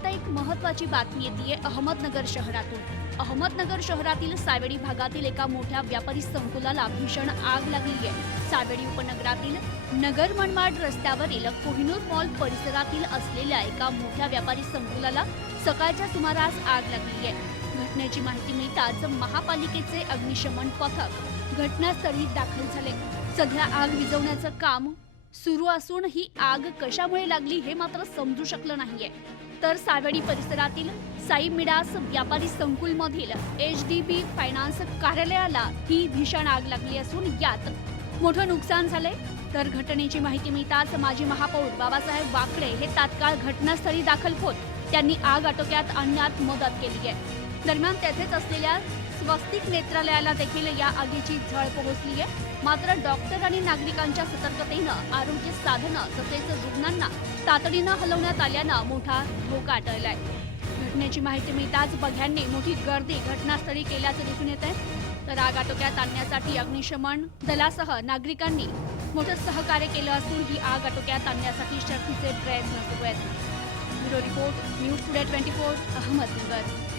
आता एक महत्वाची बातमी येते अहमदनगर शहरातून. अहमदनगर शहरातील सावेडी भागातील एका मोठ्या व्यापारी संकुलाला भीषण आग लागली आहे. सावेडी उपनगरातील नगर मनमाड रस्त्यावरील कोहिनूर मॉल परिसरातील असलेल्या एका मोठ्या व्यापारी संकुलाला सकाळच्या सुमारास आग लागली आहे. घटनेची माहिती मिळताच महापालिकेचे अग्निशमन पथक घटनास्थळी दाखल झाले. सध्या आग विझवण्याचं काम सुरू असून ही आग कशामुळे लागली हे मात्र समजू शकलं नाहीये. तर सावेडी परिसरातील साई मिडास व्यापारी संकुल मधील एच डी बी फायनान्स कार्यालयाला ही भीषण आग लागली असून यात मोठं नुकसान झालंय. तर घटनेची माहिती मिळताच माजी महापौर बाबासाहेब वाकडे हे तात्काळ घटनास्थळी दाखल होत त्यांनी आग आटोक्यात आणण्यात मदत केली आहे. दरम्यान तेथेच असलेल्या स्वस्तिक नेत्रालयाला देखील या आगीची झळ पोहोचली आहे. मात्र डॉक्टर आणि नागरिकांच्या सतर्कतेनं आरोग्य साधनं तसेच रुग्णांना तातडीनं हलवण्यात आल्यानं मोठा धोका टळलाय घटनेची माहिती मिळताच बघ्यांनी मोठी गर्दी घटनास्थळी केल्याचं दिसून येत आहे. तर आग आटोक्यात आणण्यासाठी अग्निशमन दलासह नागरिकांनी मोठं सहकार्य केलं असून ही आग आटोक्यात आणण्यासाठी शर्थीचे प्रयत्न सुरू आहेत. Bureau report news today twenty four Ahmednagar.